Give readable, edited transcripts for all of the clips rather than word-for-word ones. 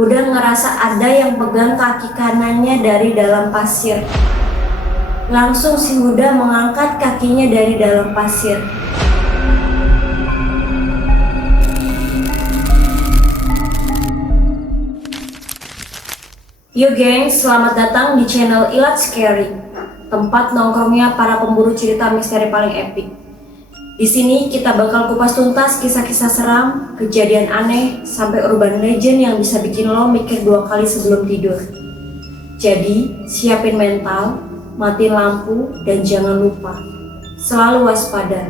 Huda ngerasa ada yang pegang kaki kanannya dari dalam pasir. Langsung si Huda mengangkat kakinya dari dalam pasir. Yo gengs, selamat datang di channel Ilat Scary, tempat nongkrongnya para pemburu cerita misteri paling epic. Di sini kita bakal kupas tuntas kisah-kisah seram, kejadian aneh, sampai urban legend yang bisa bikin lo mikir 2 kali sebelum tidur. Jadi, siapin mental, matiin lampu, dan jangan lupa selalu waspada,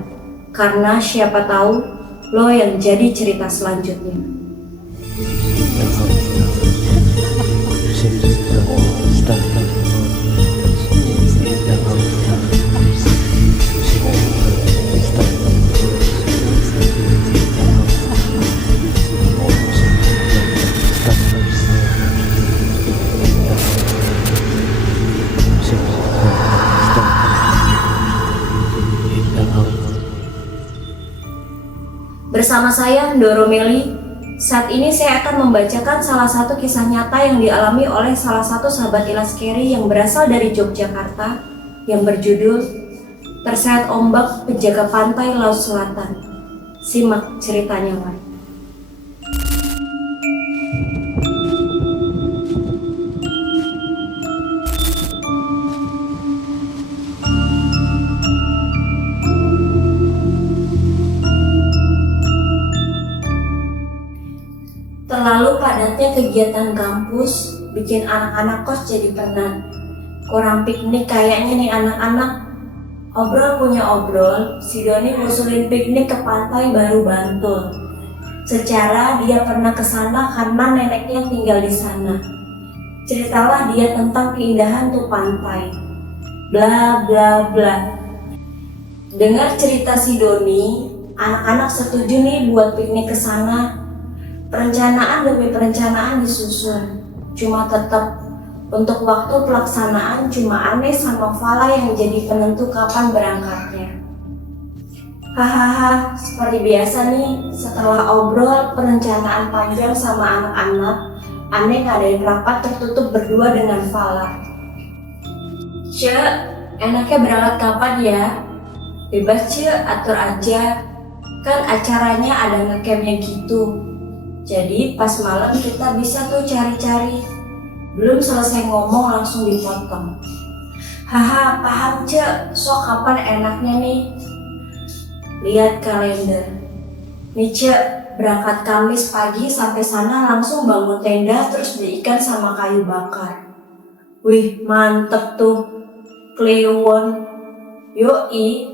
karena siapa tahu lo yang jadi cerita selanjutnya. Bersama saya, Ndoro Meli. Saat ini saya akan membacakan salah satu kisah nyata yang dialami oleh salah satu sahabat Ilat Scary yang berasal dari Yogyakarta, yang berjudul Terseret Ombak Penjaga Pantai Laut Selatan. Simak ceritanya, Wan. Terlalu padatnya kegiatan kampus bikin anak-anak kos jadi penat. Kurang piknik kayaknya nih anak-anak. Obrol punya obrol, si Doni ngusulin piknik ke Pantai Baru Bantul. Secara dia pernah ke sana karena neneknya tinggal di sana. Ceritalah dia tentang keindahan tuh pantai. Bla bla bla. Dengar cerita si Doni, anak-anak setuju nih buat piknik ke sana. Perencanaan demi perencanaan disusun, cuma tetap untuk waktu pelaksanaan cuma Aneh sama Fala yang jadi penentu kapan berangkatnya. Hahaha, seperti biasa nih, setelah obrol perencanaan panjang sama anak-anak, Aneh ngadain rapat tertutup berdua dengan Fala. Cek, enaknya berangkat kapan ya? Bebas cek, atur aja, kan acaranya ada ngecampnya gitu. Jadi pas malam kita bisa tuh cari-cari. Belum selesai ngomong langsung dipotong. Haha, paham cek, sok kapan enaknya nih? Lihat kalender. Nih cek, berangkat Kamis pagi sampai sana langsung bangun tenda terus beli ikan sama kayu bakar. Wih, mantep tuh. Kliwon. Yoi.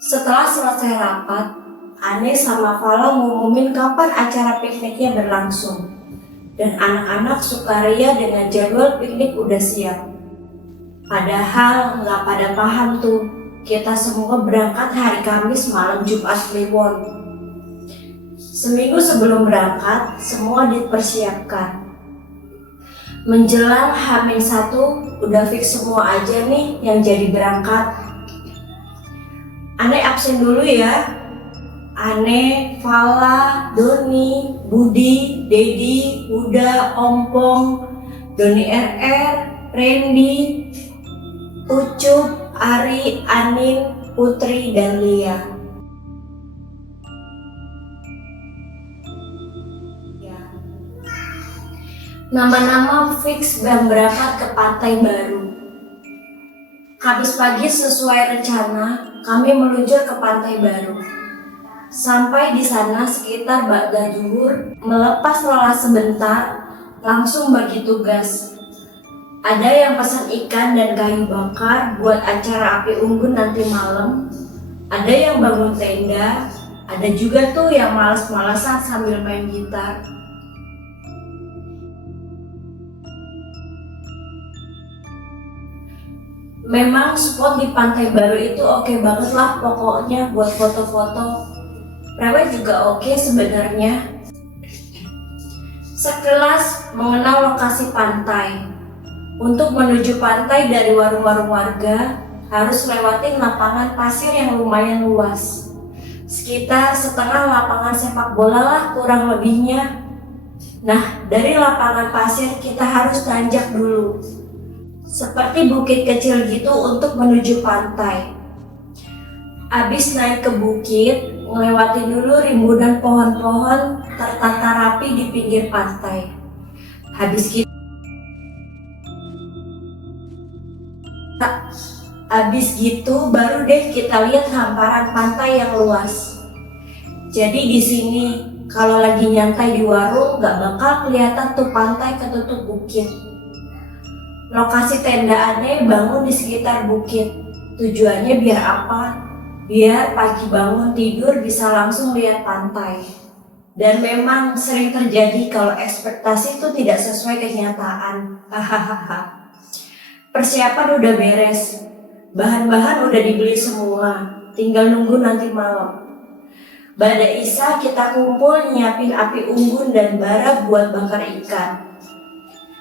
Setelah selesai rapat, Aneh sama Fala ngumumin kapan acara pikniknya berlangsung. Dan anak-anak sukaria dengan jadwal piknik udah siap. Padahal nggak pada paham tuh, kita semua berangkat hari Kamis malam Jumat Kliwon. Seminggu sebelum berangkat, semua dipersiapkan. Menjelang H-1, udah fix semua aja nih yang jadi berangkat. Aneh absen dulu ya. Aneh, Fala, Doni, Budi, Dedi, Huda, Ompong, Doni RR, Randy, Ucup, Ari, Anin, Putri, dan Lia. Nama-nama fix dan berangkat ke Pantai Baru. Habis pagi sesuai rencana, kami meluncur ke Pantai Baru. Sampai di sana sekitar ba'da zuhur, melepas lelah sebentar, langsung bagi tugas. Ada yang pesan ikan dan kayu bakar buat acara api unggun nanti malam. Ada yang bangun tenda, ada juga tuh yang malas-malasan sambil main gitar. Memang spot di Pantai Baru itu oke banget lah pokoknya buat foto-foto. Prewed juga oke sebenarnya. Sekelas mengenal lokasi pantai. Untuk menuju pantai dari warung-warung warga, harus lewatin lapangan pasir yang lumayan luas. Sekitar setengah lapangan sepak bola lah kurang lebihnya. Nah, dari lapangan pasir kita harus tanjak dulu, seperti bukit kecil gitu untuk menuju pantai. Abis naik ke bukit, melewati dulu rimbunan pohon-pohon tertata rapi di pinggir pantai. Habis gitu baru deh kita lihat hamparan pantai yang luas. Jadi di sini kalau lagi nyantai di warung gak bakal kelihatan tuh pantai ketutup bukit. Lokasi tenda Ane bangun di sekitar bukit. Tujuannya biar apa? Biar pagi bangun tidur bisa langsung lihat pantai. Dan memang sering terjadi kalau ekspektasi itu tidak sesuai kenyataan. Hahaha. Persiapan udah beres, bahan-bahan udah dibeli semua, tinggal nunggu nanti malam. Pada Isya kita kumpul nyiapin api unggun dan bara buat bakar ikan.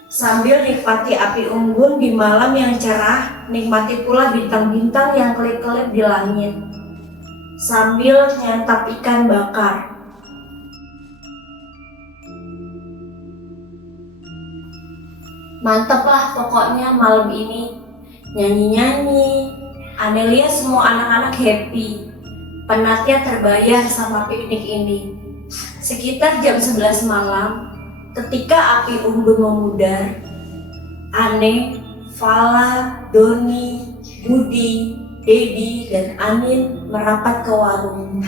Sambil nikmati api unggun di malam yang cerah, nikmati pula bintang-bintang yang kelip-kelip di langit. Sambil nyantap ikan bakar. Mantep lah pokoknya malam ini. Nyanyi-nyanyi, Ane lihat semua anak-anak happy. Penatnya terbayar sama piknik ini. Sekitar jam 11 malam, ketika api unggun memudar, Ane, Fala, Doni, Budi, Dedi, dan Anin merapat ke warung.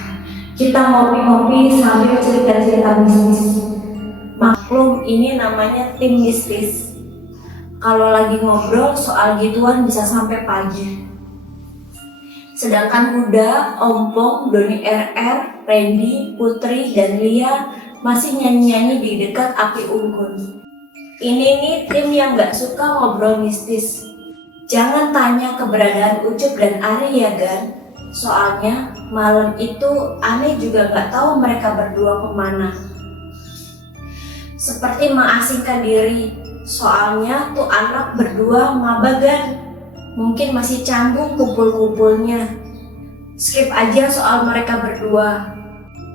Kita ngopi-ngopi sambil cerita-cerita bisnis. Maklum ini namanya tim mistis. Kalau lagi ngobrol soal gituan bisa sampai pagi. Sedangkan Huda, Ompong, Doni RR, Randy, Putri, dan Lia masih nyanyi-nyanyi di dekat api unggun. Ini nih tim yang gak suka ngobrol mistis. Jangan tanya keberadaan Ucup dan Ari ya Gan. Soalnya malam itu Ane juga gak tahu mereka berdua kemana. Seperti mengasingkan diri. Soalnya tuh anak berdua maba Gan. Mungkin masih canggung kumpul-kumpulnya. Skip aja soal mereka berdua.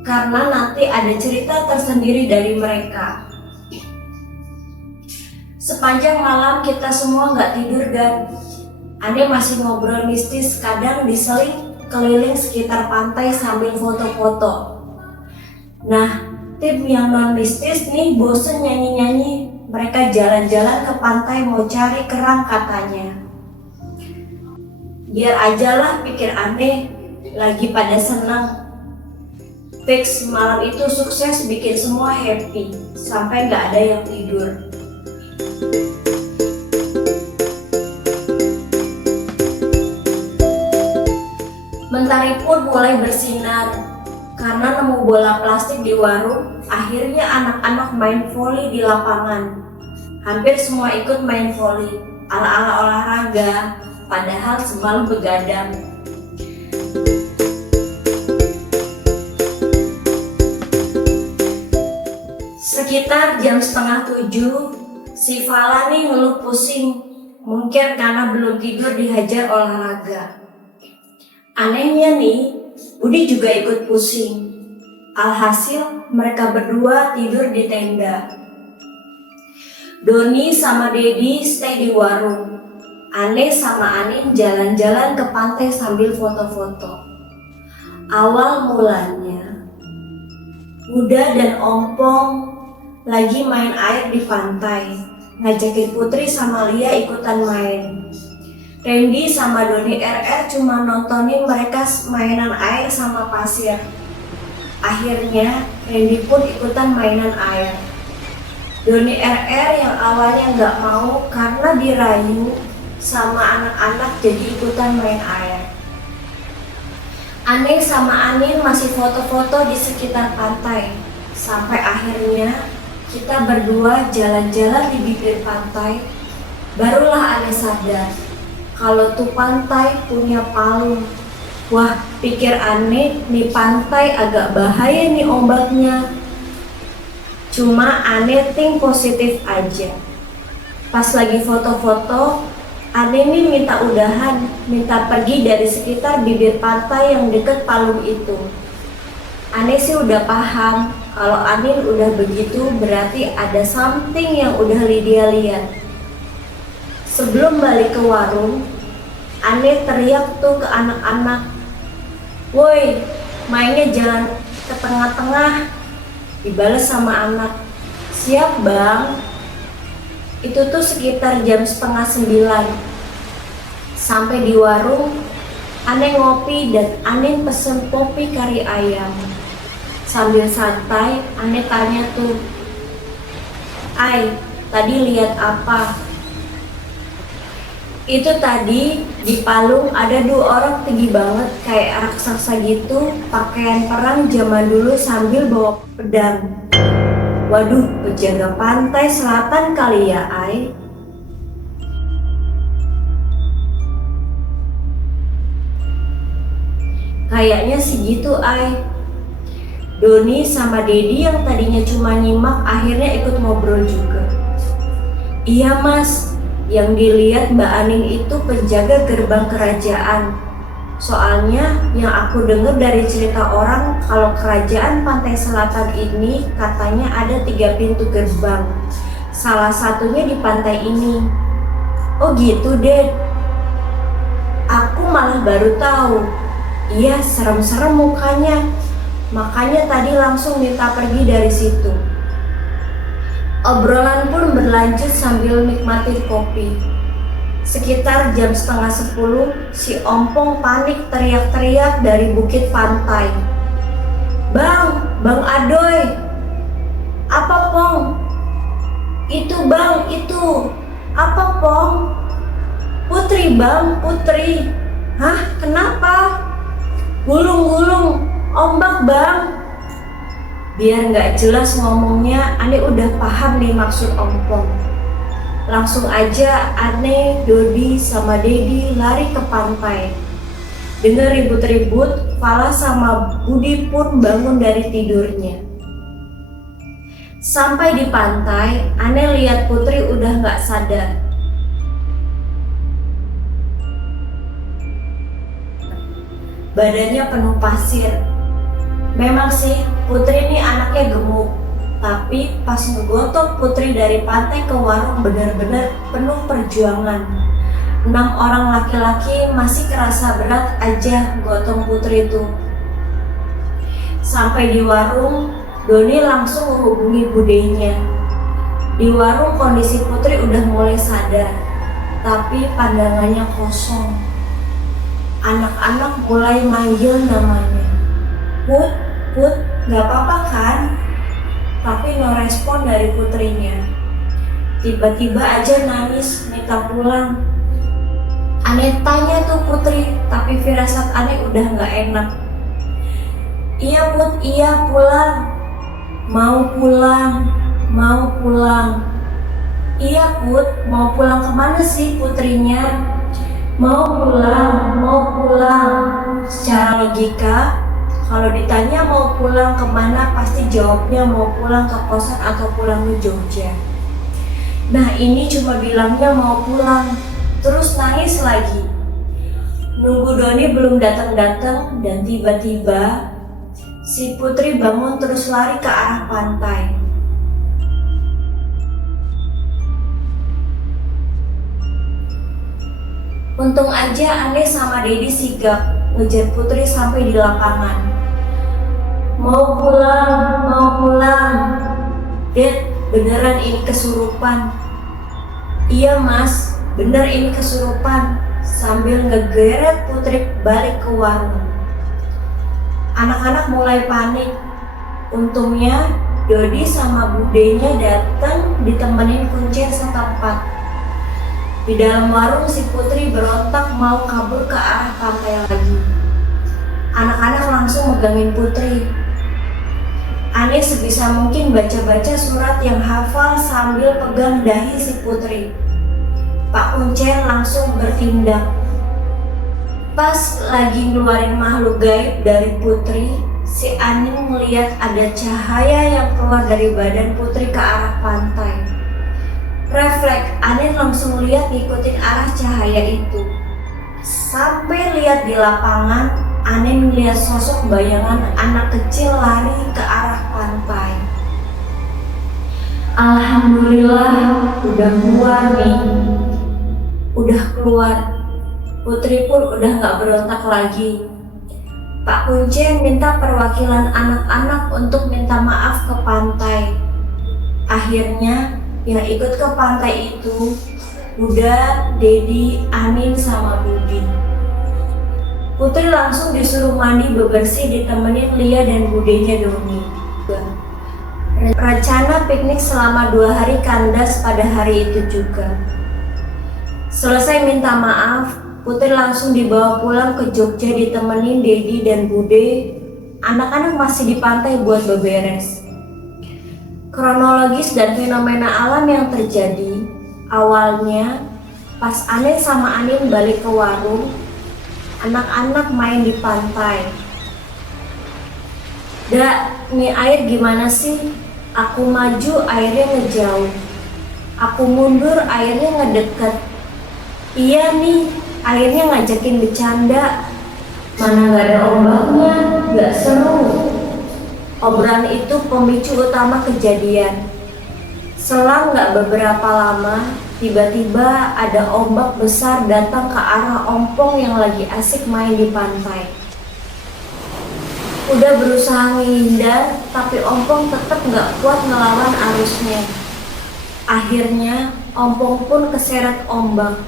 Karena nanti ada cerita tersendiri dari mereka. Sepanjang malam kita semua gak tidur Gan. Ane masih ngobrol mistis, kadang diseling keliling sekitar pantai sambil foto-foto. Nah, tim yang non mistis nih bosen nyanyi-nyanyi. Mereka jalan-jalan ke pantai mau cari kerang katanya. Biar aja lah pikir Ane, lagi pada senang. Fix malam itu sukses bikin semua happy, sampai gak ada yang tidur. Mentari pun mulai bersinar. Karena nemu bola plastik di warung, akhirnya anak-anak main voli di lapangan. Hampir semua ikut main voli, ala-ala olahraga, padahal semalam begadang. Sekitar jam 6:30, si Fala nih ngeluh pusing, mungkin karena belum tidur dihajar olahraga. Anehnya nih, Budi juga ikut pusing. Alhasil mereka berdua tidur di tenda. Doni sama Dedi stay di warung. Ane sama Anin jalan-jalan ke pantai sambil foto-foto. Awal mulanya, Huda dan Ompong lagi main air di pantai, ngajakin Putri sama Lia ikutan main. Randy sama Doni RR cuma nontonin mereka mainan air sama pasir. Akhirnya Randy pun ikutan mainan air. Doni RR yang awalnya nggak mau karena dirayu sama anak-anak jadi ikutan main air. Ane sama Anin masih foto-foto di sekitar pantai. Sampai akhirnya kita berdua jalan-jalan di bibir pantai. Barulah Ane sadar kalau tuh pantai punya palung. Wah, pikir Ane nih pantai agak bahaya nih ombaknya. Cuma Ane think positif aja. Pas lagi foto-foto, Ane nih minta udahan, minta pergi dari sekitar bibir pantai yang deket palung itu. Ane sih udah paham Kalau Anin udah begitu berarti ada something yang udah Lydia lihat. Sebelum balik ke warung, Anin teriak tuh ke anak-anak, "Woi, mainnya jangan ke tengah-tengah." Dibalas sama anak, "Siap bang." Itu tuh sekitar jam setengah 9. Sampai di warung, Anin ngopi dan Anin pesen kopi kari ayam. Sambil santai, Anin tanya tuh, "Ai, tadi lihat apa?" "Itu tadi di palung ada 2 orang tinggi banget kayak raksasa gitu, pakaian perang zaman dulu sambil bawa pedang." "Waduh, penjaga pantai selatan kali ya, Ai?" "Kayaknya sih gitu, Ai." Doni sama Dedi yang tadinya cuma nyimak akhirnya ikut ngobrol juga. "Iya mas, yang dilihat Mbak Anin itu penjaga gerbang kerajaan. Soalnya yang aku dengar dari cerita orang kalau kerajaan pantai selatan ini katanya ada 3 pintu gerbang. Salah satunya di pantai ini." "Oh gitu deh. Aku malah baru tahu." "Iya, serem-serem mukanya. Makanya tadi langsung minta pergi dari situ." Obrolan pun berlanjut sambil nikmatin kopi. Sekitar jam setengah 10, si Ompong panik teriak-teriak dari bukit pantai, Bang Adoy." "Apa Pong?" "Itu bang, itu." "Apa Pong?" "Putri bang, Putri." "Hah, kenapa?" "Gulung-gulung, ombak bang." Biar nggak jelas ngomongnya, Ane udah paham nih maksud Ompong. Langsung aja Ane, Dodi, sama Dedi lari ke pantai. Dengar ribut-ribut, Fala sama Budi pun bangun dari tidurnya. Sampai di pantai, Ane lihat Putri udah nggak sadar. Badannya penuh pasir. Memang sih, Putri ini anaknya gemuk. Tapi pas ngegotok Putri dari pantai ke warung benar-benar penuh perjuangan. 6 orang laki-laki masih kerasa berat aja gotong Putri itu. Sampai di warung, Doni langsung menghubungi budenya. Di warung kondisi Putri udah mulai sadar, tapi pandangannya kosong. Anak-anak mulai manggil namanya. Put, gak apa-apa kan?" Tapi no respon dari Putrinya. Tiba-tiba aja nangis minta pulang. Ane tanya tuh Putri, tapi firasat Ane udah gak enak. "Iya Put, iya pulang." Mau pulang. "Iya Put, mau pulang kemana sih Putrinya?" Mau pulang. Secara logika, kalau ditanya mau pulang kemana pasti jawabnya mau pulang ke kosan atau pulang ke Jogja. Nah ini cuma bilangnya mau pulang, terus nangis lagi. Nunggu Doni belum datang-datang dan tiba-tiba si Putri bangun terus lari ke arah pantai. Untung aja Ane sama Dedi sigap ngejar Putri sampai di lapangan. Mau pulang. "Ded, beneran ini kesurupan." "Iya mas, bener ini kesurupan." Sambil ngegeret Putri balik ke warung. Anak-anak mulai panik. Untungnya Dodi sama budenya datang ditemenin kuncen setempat. Di dalam warung si Putri berontak mau kabur ke arah pantai lagi. Anak-anak langsung megangin Putri. Ane sebisa mungkin baca-baca surat yang hafal sambil pegang dahi si Putri. Pak Kuncen langsung bertindak. Pas lagi ngeluarin makhluk gaib dari Putri, si Anin melihat ada cahaya yang keluar dari badan Putri ke arah pantai. Refleks, Anin langsung lihat ngikutin arah cahaya itu. Sampai lihat di lapangan, Anin melihat sosok bayangan anak kecil lari ke arah pantai. Alhamdulillah, udah keluar nih. Udah keluar. Putri pun udah gak berontak lagi. Pak Kuncen minta perwakilan anak-anak untuk minta maaf ke pantai. Akhirnya yang ikut ke pantai itu Huda, Dedi, Anin, sama Budi. Putri langsung disuruh mandi bebersih ditemenin Lia dan budenya Doni. Rencana piknik selama 2 hari kandas pada hari itu juga. Selesai minta maaf, Putri langsung dibawa pulang ke Jogja ditemenin Dedi dan Bude. Anak-anak masih di pantai buat beberes. Kronologis dan fenomena alam yang terjadi, awalnya pas Anin sama Anin balik ke warung, anak-anak main di pantai. "Dak, nih air gimana sih? Aku maju, airnya ngejauh. Aku mundur, airnya ngedeket. Iya nih, airnya ngajakin bercanda. Mana gak ada ombaknya, gak seru." Obrolan itu pemicu utama kejadian. Selang gak beberapa lama, tiba-tiba ada ombak besar datang ke arah ompong yang lagi asik main di pantai. Udah berusaha menghindar, tapi ompong tetap gak kuat ngelawan arusnya. Akhirnya, ompong pun keseret ombak.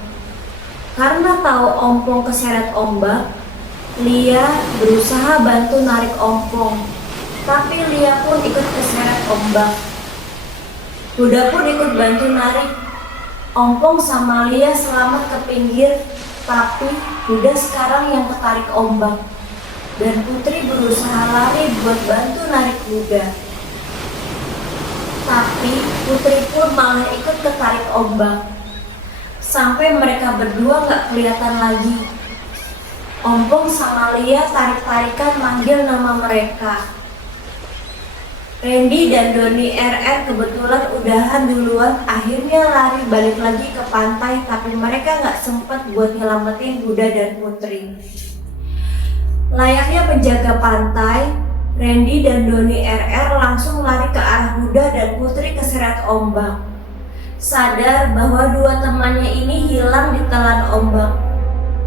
Karena tahu ompong keseret ombak, Lia berusaha bantu narik ompong. Tapi Lia pun ikut keseret ombak. Huda pun ikut bantu narik. Ompong sama Lia selamat ke pinggir, tapi Huda sekarang yang ketarik ombak. Dan Putri berusaha lari buat bantu narik Huda. Tapi Putri pun malah ikut ketarik ombak. Sampai mereka berdua gak kelihatan lagi. Ompong sama Lia tarik-tarikan manggil nama mereka. Randy dan Doni RR kebetulan udahan duluan, akhirnya lari balik lagi ke pantai, tapi mereka gak sempat buat nyelamatin Huda dan Putri. Layaknya penjaga pantai, Randy dan Doni RR langsung lari ke arah Huda dan Putri keseret ombak. Sadar bahwa 2 temannya ini hilang ditelan ombak,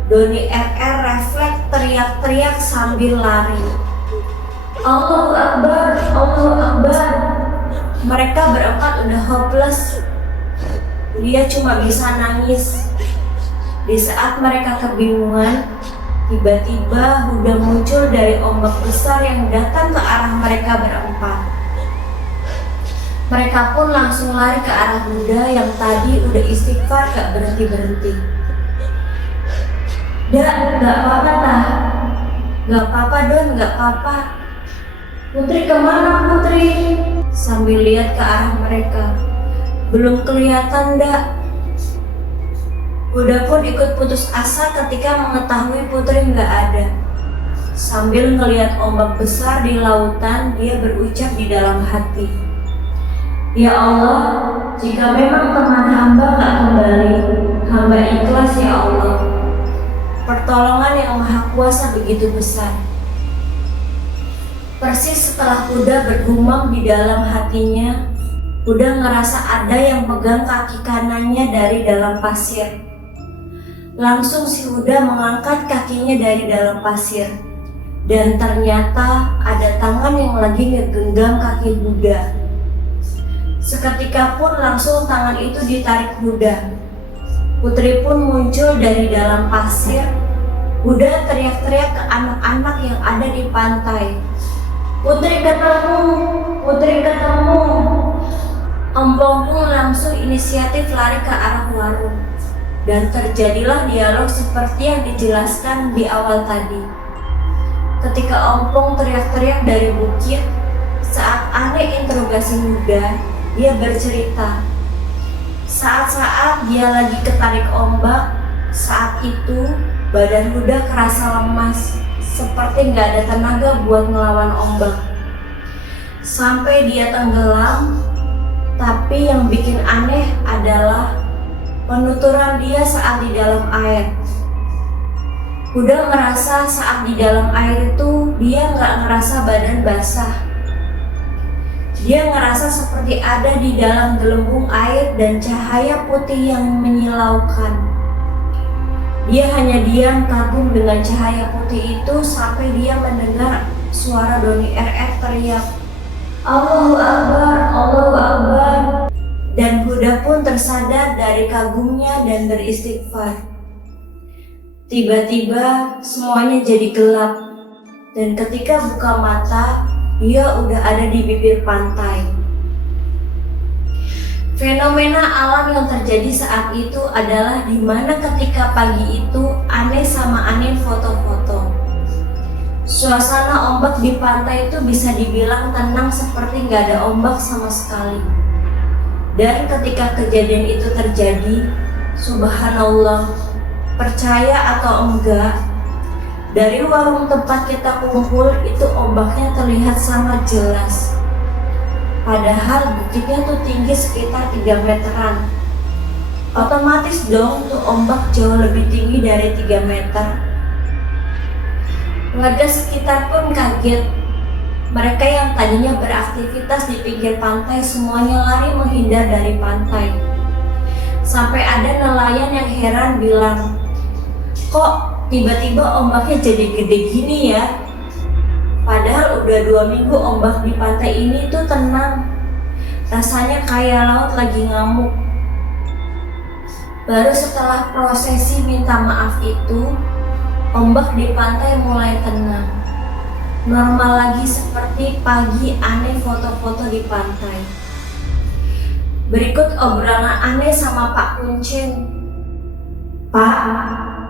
Doni RR refleks teriak-teriak sambil lari. Allahu Akbar, Allahu Akbar. Mereka berempat udah hopeless. Dia cuma bisa nangis. Di saat mereka kebingungan, tiba-tiba Huda muncul dari ombak besar yang datang ke arah mereka berempat. Mereka pun langsung lari ke arah Huda yang tadi udah istighfar gak berhenti-berhenti. "Dak, gak apa-apa tah. Gak apa-apa Don, gak apa-apa. Putri kemana Putri?" Sambil lihat ke arah mereka. "Belum kelihatan Dak." Huda pun ikut putus asa ketika mengetahui Putri nggak ada. Sambil ngelihat ombak besar di lautan, dia berucap di dalam hati, "Ya Allah, jika memang teman hamba nggak kembali, hamba ikhlas ya Allah. Pertolongan yang maha kuasa begitu besar." Persis setelah Huda bergumam di dalam hatinya, Huda ngerasa ada yang pegang kaki kanannya dari dalam pasir. Langsung si Huda mengangkat kakinya dari dalam pasir. Dan ternyata ada tangan yang lagi ngegenggam kaki Huda. Seketika pun langsung tangan itu ditarik Huda. Putri pun muncul dari dalam pasir. Huda teriak-teriak ke anak-anak yang ada di pantai. "Putri ketemu! Putri ketemu!" Ompong pun langsung inisiatif lari ke arah warung. Dan terjadilah dialog seperti yang dijelaskan di awal tadi. Ketika Ompong teriak-teriak dari bukit, saat Ane interogasi Huda, dia bercerita. Saat-saat dia lagi ketarik ombak, saat itu badan Huda kerasa lemas, seperti gak ada tenaga buat ngelawan ombak. Sampai dia tenggelam, tapi yang bikin aneh adalah penuturan dia saat di dalam air. Huda ngerasa saat di dalam air itu dia gak ngerasa badan basah. Dia ngerasa seperti ada di dalam gelembung air dan cahaya putih yang menyilaukan. Dia hanya diam kagum dengan cahaya putih itu sampai dia mendengar suara Doni RR teriak, "Allahu Akbar, Allahu Akbar." Dan Huda pun tersadar dari kagumnya dan beristighfar. Tiba-tiba semuanya jadi gelap, dan ketika buka mata, dia udah ada di bibir pantai. Fenomena alam yang terjadi saat itu adalah di mana ketika pagi itu Aneh sama Anin foto-foto. Suasana ombak di pantai itu bisa dibilang tenang seperti nggak ada ombak sama sekali. Dan ketika kejadian itu terjadi, subhanallah, percaya atau enggak, dari warung tempat kita kumpul itu ombaknya terlihat sangat jelas. Padahal bukitnya tuh tinggi sekitar 3 meteran. Otomatis dong tuh ombak jauh lebih tinggi dari 3 meter. Warga sekitar pun kaget. Mereka yang tadinya beraktivitas di pinggir pantai semuanya lari menghindar dari pantai. Sampai ada nelayan yang heran bilang, "Kok tiba-tiba ombaknya jadi gede gini ya? Padahal udah 2 minggu ombak di pantai ini tuh tenang. Rasanya kayak laut lagi ngamuk." Baru setelah prosesi minta maaf itu, ombak di pantai mulai tenang. Normal lagi seperti pagi Aneh foto-foto di pantai. Berikut obrolan Aneh sama Pak Kuncen. "Pak,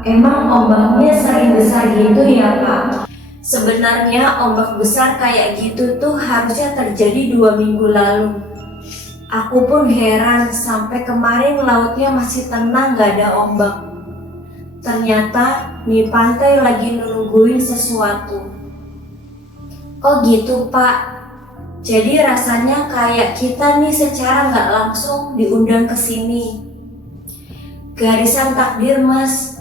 emang ombaknya sering besar gitu ya Pak?" "Sebenarnya ombak besar kayak gitu tuh harusnya terjadi 2 minggu lalu. Aku pun heran sampai kemarin lautnya masih tenang gak ada ombak. Ternyata di pantai lagi nungguin sesuatu." "Oh gitu Pak, jadi rasanya kayak kita nih secara gak langsung diundang ke sini. Garisan takdir Mas,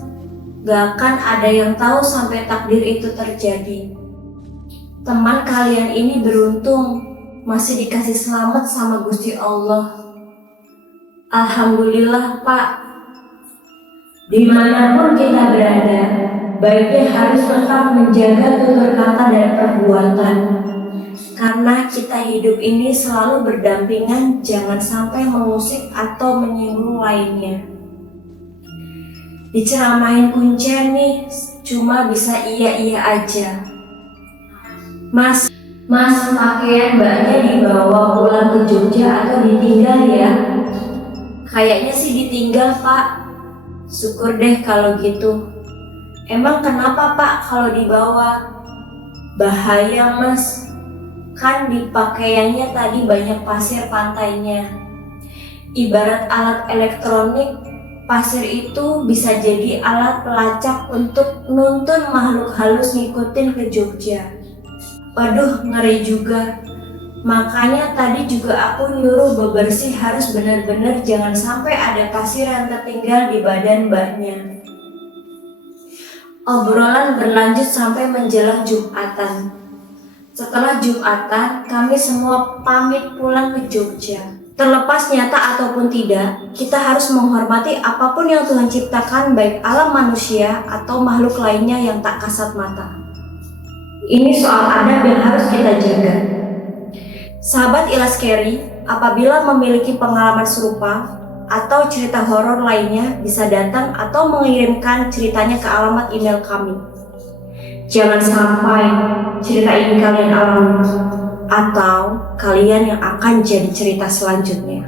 gak akan ada yang tahu sampai takdir itu terjadi. Teman kalian ini beruntung, masih dikasih selamat sama Gusti Allah. Alhamdulillah Pak. Dimanapun kita berada, baiknya harus tetap menjaga tutur kata dan perbuatan. Karena kita hidup ini selalu berdampingan, jangan sampai mengusik atau menyinggung lainnya." Diceramain Kuncen nih, cuma bisa iya-iya aja. Mas, pakaian mbaknya dibawa pulang ke Jogja atau ditinggal ya?" "Kayaknya sih ditinggal Pak." "Syukur deh kalau gitu. Emang kenapa Pak kalau dibawa?" "Bahaya Mas, kan di pakaiannya tadi banyak pasir pantainya. Ibarat alat elektronik, pasir itu bisa jadi alat pelacak untuk nuntun makhluk halus ngikutin ke Jogja. Waduh, ngeri juga. Makanya tadi juga aku nyuruh bebersih harus benar-benar jangan sampai ada pasir yang tertinggal di badan mbaknya." Obrolan berlanjut sampai menjelang Jumatan. Setelah Jumatan, kami semua pamit pulang ke Jogja. Terlepas nyata ataupun tidak, kita harus menghormati apapun yang Tuhan ciptakan, baik alam manusia atau makhluk lainnya yang tak kasat mata. Ini soal adab yang harus kita jaga. Sahabat Ilaskeri, apabila memiliki pengalaman serupa atau cerita horor lainnya bisa datang atau mengirimkan ceritanya ke alamat email kami. Jangan sampai cerita ini kalian alami atau kalian yang akan jadi cerita selanjutnya.